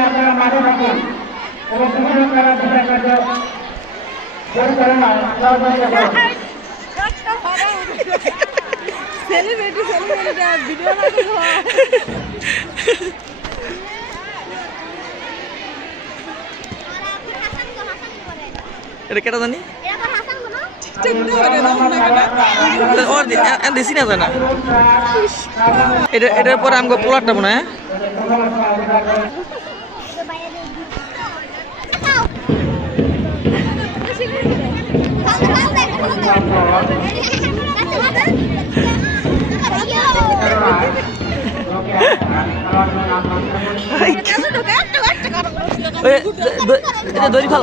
আপনারা মাঠে থাকুন এবং এটা কেটা জানি? দাও না? জানা? এটা এটার পরে আমাকে পোলারটা মনে হয় এটা দড়ি ফাল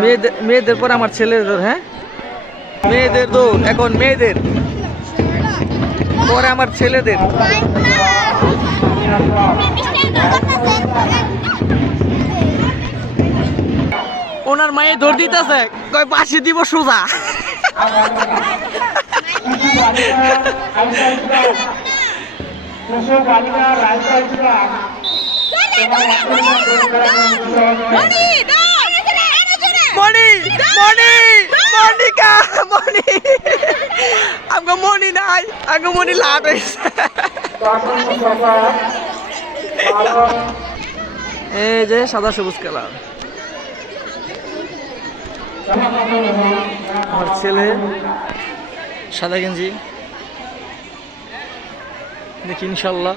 মেয়েদের মেয়েদের পরে আমার ছেলের দৌড় হ্যাঁ? মেয়েদের দৌড় এখন মেয়েদের। পরে আমার ছেলেদের। ওনার মায়ে দৌড় দিতেছে কয় পাশে দিব সোজা। বালিকা মণি নাই হয়েছে। এই যে সাদা সবুজ কালার। আমার ছেলে সাদা গেঞ্জি। দেখি ইনশাল্লাহ।